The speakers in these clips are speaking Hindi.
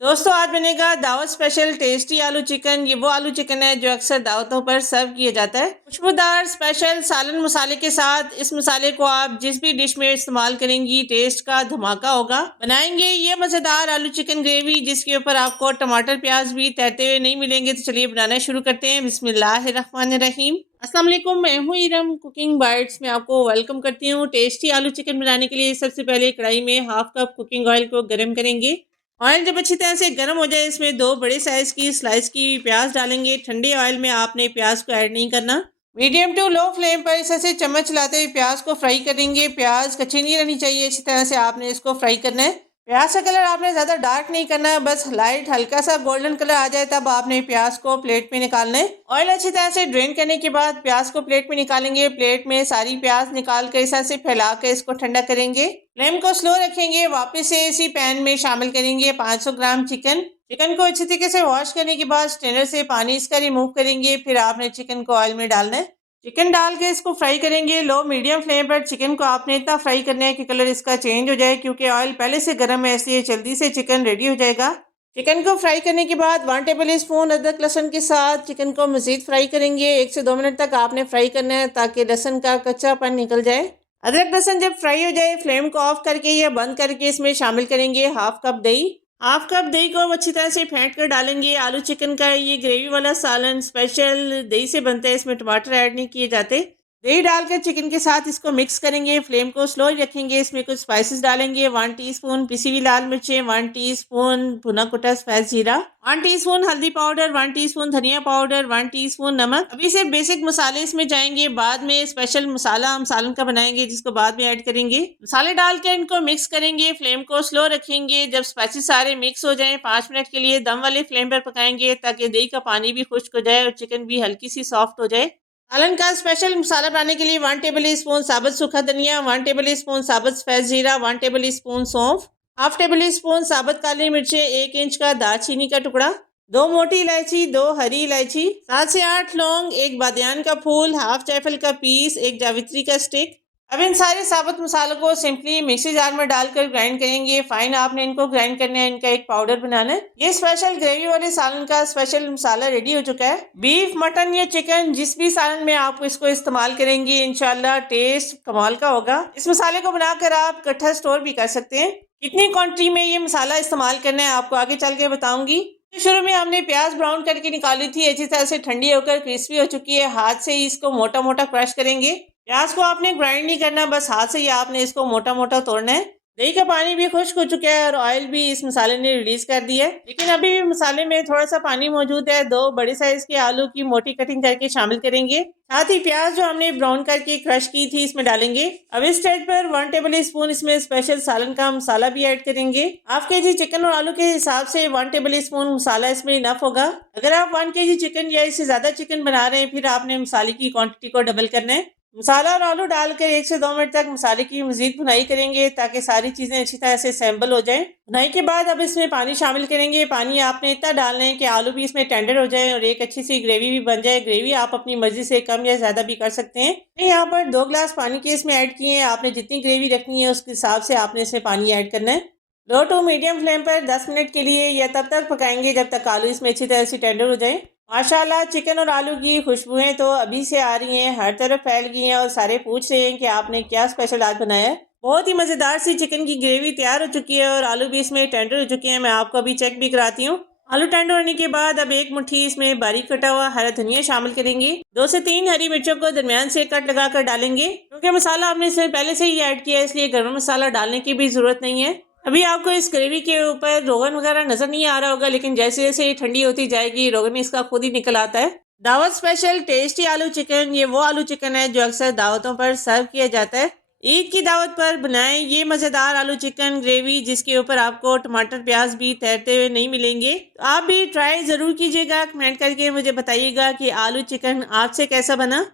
दोस्तों आज बनेगा दावत स्पेशल टेस्टी आलू चिकन। ये वो आलू चिकन है जो अक्सर दावतों पर सर्व किया जाता है खुशबूदार स्पेशल सालन मसाले के साथ। इस मसाले को आप जिस भी डिश में इस्तेमाल करेंगी टेस्ट का धमाका होगा। बनाएंगे ये मजेदार आलू चिकन ग्रेवी जिसके ऊपर आपको टमाटर प्याज भी तैरते हुए नहीं मिलेंगे। तो चलिए बनाना शुरू करते हैं। बिस्मिल्लाहिर्रहमानिर्रहीम। अस्सलाम वालेकुम, मैं हूँ इरम कुकिंग बाइट्स में आपको वेलकम करती हूँ। टेस्टी आलू चिकन बनाने के लिए सबसे पहले कढ़ाई में हाफ कप कुकिंग ऑयल को गर्म करेंगे। ऑयल जब अच्छी तरह से गर्म हो जाए इसमें दो बड़े साइज की स्लाइस की प्याज डालेंगे। ठंडे ऑयल में आपने प्याज को ऐड नहीं करना। मीडियम टू लो फ्लेम पर इसे से चम्मच चलाते हुए प्याज को फ्राई करेंगे। प्याज कच्ची नहीं रहनी चाहिए, इसी तरह से आपने इसको फ्राई करना है। प्याज का कलर आपने ज़्यादा डार्क नहीं करना है, बस लाइट हल्का सा गोल्डन कलर आ जाए तब आपने प्याज को प्लेट में निकालना है। ऑयल अच्छी तरह से ड्रेन करने के बाद प्याज को प्लेट में निकालेंगे। प्लेट में सारी प्याज निकाल कर इस तरह से फैला कर इसको ठंडा करेंगे। फ्लेम को स्लो रखेंगे। वापस से इसी पैन में शामिल करेंगे 500 ग्राम चिकन। चिकन को अच्छी तरीके से वॉश करने के बाद स्ट्रेनर से पानी इसका रिमूव करेंगे। फिर आपने चिकन को ऑयल में डालना है। चिकन डाल के इसको फ्राई करेंगे। लो मीडियम फ्लेम पर चिकन को आपने इतना फ्राई करना है कि कलर इसका चेंज हो जाए, क्योंकि ऑयल पहले से गर्म है इसलिए जल्दी से चिकन रेडी हो जाएगा। चिकन को फ्राई करने के बाद 1 टेबल स्पून अदरक लहसुन के साथ चिकन को मजीद फ्राई करेंगे। 1 से 2 मिनट तक आपने फ्राई करना है ताकि लहसुन का कच्चापन निकल जाए। अदरक लहसुन जब फ्राई हो जाए फ्लेम को ऑफ करके या बंद करके इसमें शामिल करेंगे हाफ कप दही। हाफ कप दही को अच्छी तरह से फेंट कर डालेंगे। आलू चिकन का ये ग्रेवी वाला सालन स्पेशल दही से बनता है, इसमें टमाटर ऐड नहीं किए जाते। दही डालकर चिकन के साथ इसको मिक्स करेंगे। फ्लेम को स्लो रखेंगे। इसमें कुछ स्पाइसेस डालेंगे। 1 टीस्पून पिसी हुई लाल मिर्चें, 1 टीस्पून भुना कुटा सफेद जीरा, 1 टीस्पून हल्दी पाउडर, 1 टीस्पून धनिया पाउडर, 1 टीस्पून नमक। अभी सिर्फ बेसिक मसाले इसमें जाएंगे, बाद में स्पेशल मसाला हम सालन का बनाएंगे जिसको बाद में ऐड करेंगे। मसाले डालकर इनको मिक्स करेंगे। फ्लेम को स्लो रखेंगे। जब स्पाइसेस सारे मिक्स हो जाएं 5 मिनट के लिए दम वाले फ्लेम पर पकाएंगे ताकि दही का पानी भी खुश्क हो जाए और चिकन भी हल्की सी सॉफ्ट हो जाए। सालन का स्पेशल मसाला बनाने के लिए 1 टेबल स्पून साबुत सूखा धनिया, 1 टेबल स्पून साबुत सफेद जीरा, 1 टेबल स्पून सौंफ, हाफ टेबल स्पून साबुत काली मिर्चें, 1 इंच का दालचीनी का टुकड़ा, 2 मोटी इलायची, 2 हरी इलायची, 7 से 8 लौंग, 1 बादियान का फूल, हाफ जायफल का पीस, 1 जावित्री का स्टिक। अब इन सारे साबुत मसालों को सिंपली मिक्सी जार में डालकर ग्राइंड करेंगे। फाइन आपने इनको ग्राइंड करना है, इनका एक पाउडर बनाना है। ये स्पेशल ग्रेवी वाले सालन का स्पेशल मसाला रेडी हो चुका है। बीफ, मटन या चिकन जिस भी सालन में आप इसको इस्तेमाल करेंगे इंशाल्लाह टेस्ट कमाल का होगा। इस मसाले को बनाकर आप इकट्ठा स्टोर भी कर सकते हैं। कितनी क्वांटिटी में ये मसाला इस्तेमाल करना है आपको आगे चल के बताऊंगी। शुरू में हमने प्याज ब्राउन करके निकाली थी, अच्छी तरह से ठंडी होकर क्रिस्पी हो चुकी है। हाथ से ही इसको मोटा मोटा क्रश करेंगे। प्याज को आपने ग्राइंड नहीं करना, बस हाथ से ही आपने इसको मोटा मोटा तोड़ना है। दही का पानी भी खुश्क हो चुका है और ऑयल भी इस मसाले ने रिलीज कर दिया है, लेकिन अभी भी मसाले में थोड़ा सा पानी मौजूद है। 2 बड़े साइज के आलू की मोटी कटिंग करके शामिल करेंगे। साथ ही प्याज जो हमने ब्राउन करके क्रश की थी इसमें डालेंगे। अब इस स्टेज पर 1 टेबल स्पून इसमें स्पेशल सालन का मसाला भी ऐड करेंगे। हाफ के जी चिकन और आलू के हिसाब से 1 टेबल स्पून मसाला इसमें इनफ होगा। अगर आप 1 केजी चिकन या इससे ज्यादा चिकन बना रहे हैं फिर आपने मसाले की क्वांटिटी को डबल करना है। मसाला और आलू डालकर 1 से 2 मिनट तक मसाले की मजीद भुनाई करेंगे ताकि सारी चीज़ें अच्छी तरह से असेंबल हो जाएं। भुनाई के बाद अब इसमें पानी शामिल करेंगे। पानी आपने इतना डालना है कि आलू भी इसमें टेंडर हो जाए और एक अच्छी सी ग्रेवी भी बन जाए। ग्रेवी आप अपनी मर्जी से कम या ज़्यादा भी कर सकते हैं। यहाँ पर 2 गिलास पानी के इसमें ऐड किए हैं। आपने जितनी ग्रेवी रखनी है उसके हिसाब से आपने इसमें पानी ऐड करना है। लो टू मीडियम फ्लेम पर 10 मिनट के लिए या तब तक पकाएंगे जब तक आलू इसमें अच्छी तरह से टेंडर हो जाए। माशाल्लाह चिकन और आलू की खुशबुएं तो अभी से आ रही हैं, हर तरफ फैल गई हैं और सारे पूछ रहे हैं कि आपने क्या स्पेशल आज बनाया है। बहुत ही मज़ेदार सी चिकन की ग्रेवी तैयार हो चुकी है और आलू भी इसमें टेंडर हो चुके हैं। मैं आपको अभी चेक भी कराती हूँ। आलू टेंडर होने के बाद अब 1 मुट्ठी इसमें बारीक कटा हुआ हरा धनिया शामिल करेंगे। 2 से 3 हरी मिर्चों को दरमियान से कट लगाकर डालेंगे। क्योंकि मसाला हमने इसमें पहले से ही ऐड किया है इसलिए गरम मसाला डालने की भी ज़रूरत नहीं है। अभी आपको इस ग्रेवी के ऊपर रोगन वगैरह नजर नहीं आ रहा होगा, लेकिन जैसे जैसे ये ठंडी होती जाएगी रोगन इसका खुद ही निकल आता है। दावत स्पेशल टेस्टी आलू चिकन, ये वो आलू चिकन है जो अक्सर दावतों पर सर्व किया जाता है। ईद की दावत पर बनाएं ये मज़ेदार आलू चिकन ग्रेवी जिसके ऊपर आपको टमाटर प्याज भी तैरते हुए नहीं मिलेंगे। तो आप भी ट्राई ज़रूर कीजिएगा। कमेंट करके मुझे बताइएगा कि आलू चिकन आपसे कैसा बना।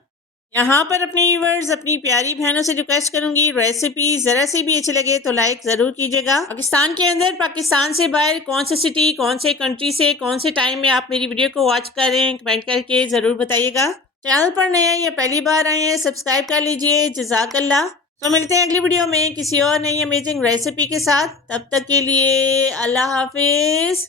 यहाँ पर अपने व्यूवर्स अपनी प्यारी बहनों से रिक्वेस्ट करूंगी, रेसिपी ज़रा सी भी अच्छी लगे तो लाइक ज़रूर कीजिएगा। पाकिस्तान के अंदर, पाकिस्तान से बाहर कौन से सिटी, कौन से कंट्री से, कौन से टाइम में आप मेरी वीडियो को वॉच कर रहे हैं कमेंट करके ज़रूर बताइएगा। चैनल पर नए हैं या पहली बार आए हैं सब्सक्राइब कर लीजिए। जज़ाकल्लाह। तो मिलते हैं अगली वीडियो में किसी और नई अमेजिंग रेसिपी के साथ। तब तक के लिए अल्लाह हाफिज़।